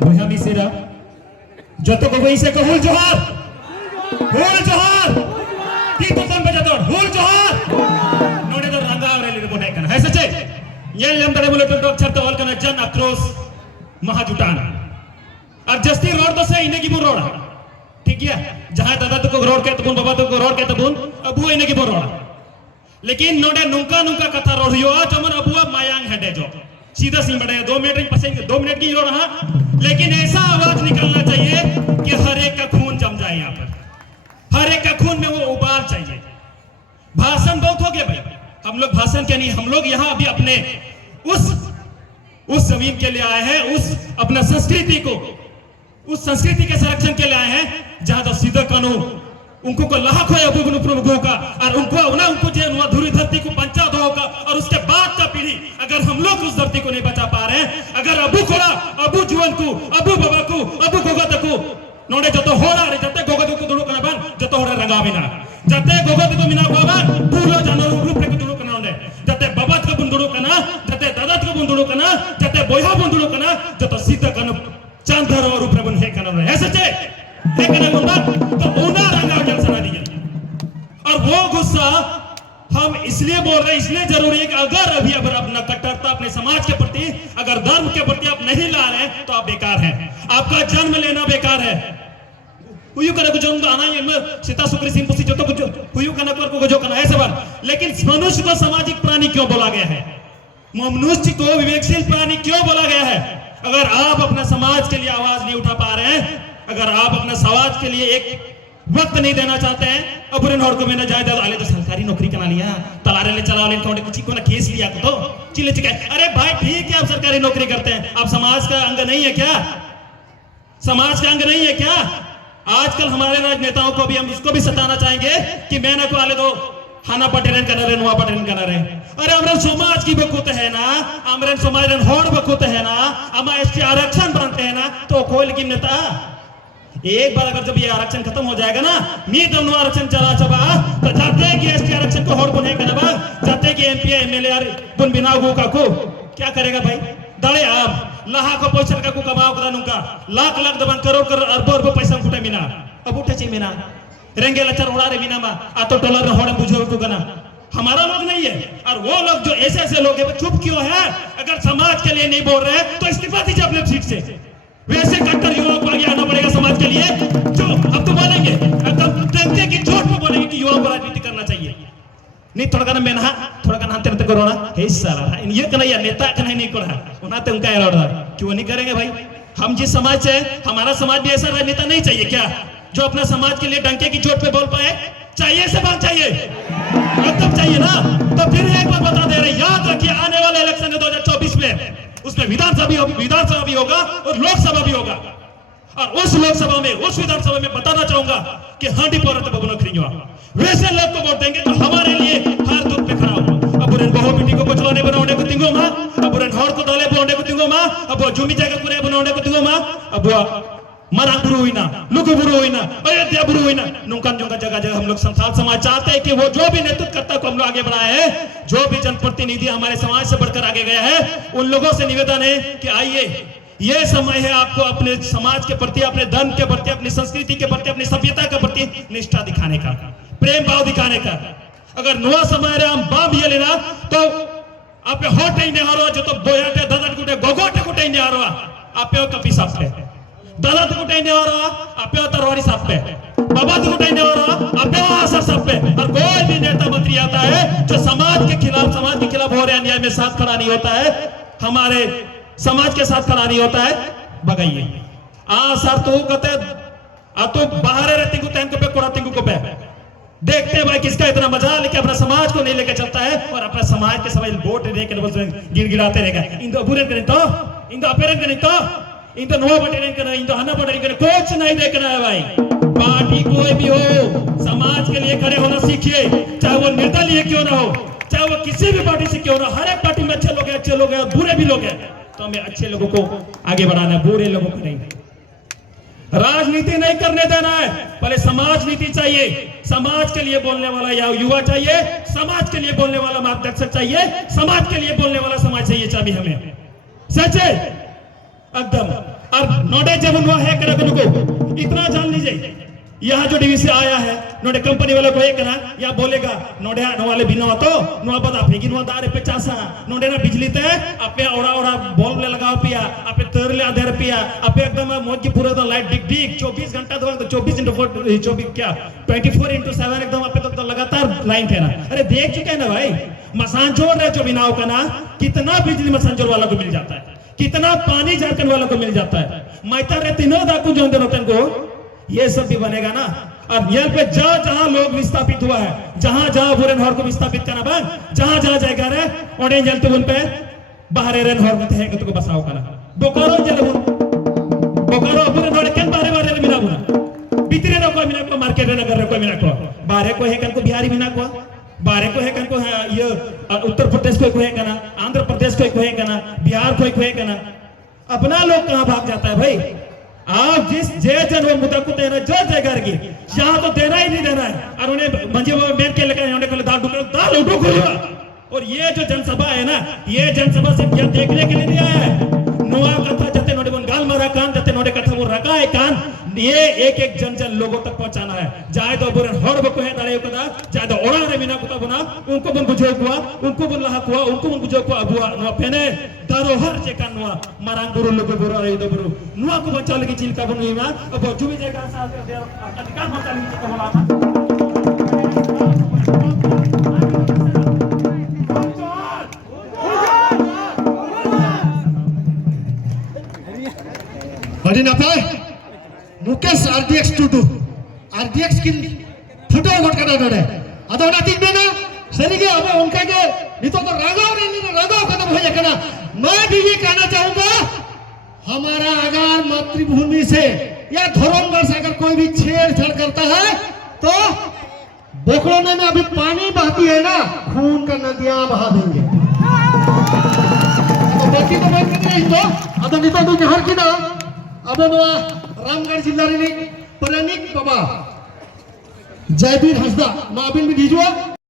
বইহা মিসিরা যত কবই সে কহুল জোহার হুল জোহার কি তো তন বেজাদর হুল জোহার নোডে দর রंगा রেলি রে বনে কানা है सचे येल लम तड़े बोले तो छरता वाल कना जन आक्रोश महाजुटान और जस्ती रोड तो से इने की बोल रोड ठीक है जहां दादा तो को रोड के तबुन बाबा तो को रोड के तबुन अबू इने की बोल रोड लेकिन नोडे नुका नुका कथा रोड यो जमन अबुआ मायांग हटे जो सीधा सी बड़े 2 मिनट पसे 2 मिनट की रोड हां लेकिन ऐसा आवाज निकलना चाहिए कि हर एक का खून जम जाए यहां पर हर एक का खून में वो उबाल चाहिए भाषण बहुत हो गया भाई हम लोग भाषण के नहीं हम लोग यहां अभी अपने उस जमीन के लिए आए हैं उस अपना संस्कृति को उस संस्कृति के संरक्षण के लिए आए हैं जहां तो सीधा कानून उनको को लाख हो अबू प्रमुखों का और उनको जो धुरी धरती को पंचायत होगा और उसके बाद का पीढ़ी अगर हम लोग उस धरती को नहीं बचा पा रहे हैं अगर अबू खोड़ा अबू जुवन को अबू बाबा को अबू गोगत को नोडे जो तो होड़ा रे जते गोगत को दुड़ो कना बन जो तो होड़ा रंगा बिना जते गोगत को मिना बाबा पूरो जानवर रूप रे को दुड़ो कना ओंडे जते बाबा को बुंदुड़ो कना जते दादा को बुंदुड़ो कना जते बोया बुंदुड़ो कना जो तो सीधा कना चांदर और रूप रे बन है कना है सच्चे है कना गुंडा तो ओना रंगा जल सना दिया और वो गुस्सा हम इसलिए बोल रहे हैं इसलिए जरूरी है कि अगर अभी अपना कट्टरता अपने समाज के प्रति अगर धर्म के प्रति आप नहीं ला रहे हैं तो आप बेकार हैं आपका जन्म लेना बेकार है हुयु करे को जन्म आना है सीता सुक्री सिंह पुसी जो तो कुछ हुयु करने पर को जो करना है सब लेकिन मनुष्य को सामाजिक प्राणी क्यों बोला गया है मनुष्य को विवेकशील प्राणी क्यों बोला गया है अगर आप अपने समाज के लिए आवाज नहीं उठा पा रहे हैं अगर आप अपने समाज के लिए एक वक्त नहीं देना चाहते हैं अबुरे नोड को मैंने जायदाद आले तो सरकारी नौकरी करा लिया तलारे ले चला ले थोड़े कुछ को ना केस लिया तो चिल्ले चिल्ले अरे भाई ठीक है आप सरकारी नौकरी करते हैं आप समाज का अंग नहीं है क्या समाज का अंग नहीं है क्या आजकल हमारे राजनेताओं को भी हम उसको भी सताना चाहेंगे कि मैंने को आले दो हाना पटेरन करना रहे नुआ पटेरन करना रहे अरे अमरन समाज की बकुत है ना अमरन समाज होड़ बकुत है ना हम एसटी आरक्षण बनते हैं ना तो कोई लेकिन नेता एक बार अगर जब ये आरक्षण खत्म हो जाएगा ना मी दम आरक्षण चला चबा तो जाते कि एसटी आरक्षण को होड़ बने का ना जाते कि एमपी एमएलए बुन बिना गो का को क्या करेगा भाई दड़े आप लाहा को पैसा का को कमाओ करा नुका लाख लाख दबन करोड़ करोड़ अरबों अरबों पैसा उठे मिना अब उठे ची मिना रेंगे लचर उड़ा रे बिना मा आ तो डॉलर होड़ बुझो को गना हमारा लोग नहीं है और वो लोग जो ऐसे ऐसे लोग हैं वो चुप क्यों है अगर समाज के लिए नहीं बोल रहे तो इस्तीफा दीजिए अपने सीट से वैसे कट्टर युवाओं को आगे आना पड़ेगा समाज के लिए जो अब तो बोलेंगे एकदम डंके की चोट पे बोलेंगे कि युवाओं को राजनीति करना चाहिए नहीं थोड़ा गाना मेना थोड़ा गाना हंते हंते करो ना हे साला ये कना या नेता कना नहीं करा उनाते उनका एरोड क्यों नहीं करेंगे भाई हम जिस समाज से हमारा समाज भी ऐसा राजनेता नहीं चाहिए क्या जो अपना समाज के लिए डंके की चोट पे बोल पाए चाहिए से बात चाहिए मतलब चाहिए ना तो फिर एक बार बता दे रहे याद रखिए आने वाले इलेक्शन 2024 में उसमें विधानसभा भी होगा और लोकसभा भी होगा और उस लोकसभा में उस विधानसभा में बताना चाहूंगा कि हांडी पोरत बबुनो खरींगवा वैसे लोग को वोट देंगे तो हमारे लिए हर दुख पे खड़ा हो अब उन बहु बेटी को बचवाने बनाने को तिंगो मां अब उन हर को डाले बनाने को तिंगो मां अब जुमी जगह पूरे बनाने को तिंगो मां अब मरा बुरु हुई ना लुक बुरु हुई ना अयोध्या बुरु हुई ना नुकान जगह जगह हम लोग संथाल समाज चाहते हैं कि वो जो भी नेतृत्व करता को हम लोग आगे बढ़ाए हैं जो भी जनप्रतिनिधि हमारे समाज से बढ़कर आगे गया है उन लोगों से निवेदन है कि आइए ये समय है आपको अपने समाज के प्रति अपने धर्म के प्रति अपनी संस्कृति के प्रति अपनी सभ्यता के प्रति निष्ठा दिखाने का प्रेम भाव दिखाने का अगर नुआ समय रे हम बाम ये लेना तो आप होट नहीं हारो जो तो बोयाटे दादा गुटे गोगोटे गुटे नहीं हारो आप कपी साफ पे दादा गुटे नहीं हारो आप तरवारी साफ पे बाबा गुटे नहीं हारो आप आसर साफ पे और कोई भी नेता मंत्री आता है जो समाज के खिलाफ हो रहे अन्याय में साथ खड़ा नहीं होता है हमारे समाज के साथ खड़ा नहीं होता है बगाइए सर तो कहते आ तो बाहर रहती को तैन को पे कोड़ा तिंगु को पे देखते हैं भाई किसका इतना मजा लेके अपना समाज को नहीं लेके चलता है और अपना समाज के सभी वोट लेके गिड़गिड़ाते रहेगा इन तो अबूरन करें तो इन तो अपेरन करें तो इन तो नुआ बटेरन करें इन तो हन्ना बटेरन करें कुछ नहीं देखना है भाई पार्टी कोई भी हो समाज के लिए खड़े होना सीखिए चाहे वो निर्दलीय क्यों ना हो चाहे वो किसी भी पार्टी से क्यों ना हर एक पार्टी में अच्छे लोग हैं और बुरे भी लोग हैं तो हमें अच्छे लोगों को आगे बढ़ाना है बुरे लोगों को नहीं राजनीति नहीं करने देना है पहले समाज नीति चाहिए समाज के लिए बोलने वाला या युवा चाहिए समाज के लिए बोलने वाला मार्गदर्शक चाहिए समाज के लिए बोलने वाला समाज चाहिए चाबी हमें सच है एकदम और नोडे जब नुआ है करा को इतना जान लीजिए यहाँ जो डीवीसी आया है नोडे कंपनी वाले को एक ना या बोलेगा नोडे वाले बिना तो नुआ बता फेंकी नुआ दारे पे चासा नोडे ना बिजली ते आपे ओड़ा ओड़ा बल्ब ले लगाओ पिया आपे तर ले आधे रुपया आपे एकदम मौज की पूरा तो लाइट डिग डिग 24 घंटा तो 24 into 24 क्या 24/7 एकदम आपे तो लगातार लाइन थे ना अरे देख चुके हैं ना भाई मसांजोर है जो बिनाओ का ना कितना बिजली मसांजोर वालों को मिल जाता है कितना पानी झारखंड वालों को मिल जाता है मैता रे तीनों दाकू जो नौतन को ये सब भी बनेगा ना अब यहाँ पे जहां लोग विस्थापित हुआ है जहां बुरेन हॉर को विस्थापित करना बन जहां जाएगा रे ओडे जलते उन पे बाहर रेन हॉर में है तो बसाओ करना बोकारो जले बोकारो बुरेन हॉर के बाहर मिला बुना भीतरे रो कोई मिला को मार्केट रे नगर रे कोई मिला को बाहर को है कन को बिहारी मिला को बाहर को है कन को ये उत्तर प्रदेश को है कना आंध्र प्रदेश को है कना बिहार को है कना अपना लोग कहां भाग जाता है भाई आप जिस जे जन वो मुद्दा को देना जो जगह की यहाँ तो देना ही नहीं देना है और उन्हें मंजे वो मेन के लेकर दाल उठो खोलूंगा और ये जो जनसभा है ना ये जनसभा सिर्फ यह देखने के लिए नहीं आया है नुआ कथा जते नोडे बन गाल मारा कान जते नोडे कथा वो रखा है कान ये एक जन लोगों तक पहुंचाना है जाए तो बुरे हर बको है दाड़े कदा जाए तो ओड़ा रे बिना कुता बना उनको बन बुझो कुआ उनको बन लहा कुआ उनको बन बुझो कुआ अबुआ नुआ फेने दारो हर जे कान नुआ मारांग गुरु लोग गुरु रे दो गुरु नुआ को बचा लगी चिल का बन मा अब जुबी जगह सा अधिकार बचा लगी चिल का बोला बड़ी नपाय मुकेश RDX 22 RDX की फोटो वोट करना नोडे अदोना तीन ना सही के अब उनका के नितो तो रागाव नहीं रागाव खत्म हो जाएगा ना मैं भी ये कहना चाहूंगा हमारा अगर मातृभूमि से या धर्मवर्ष अगर कोई भी छेड़छाड़ करता है तो बोखड़ोने में अभी पानी बहती है ना खून का नदियां बहा देंगे तो बाकी तो मैं कहते हैं तो अब नितो तो जहर की ना अब रामगढ़ जिला रे परनिक बाबा जयवीर हंसदा माबिन भी दीजुआ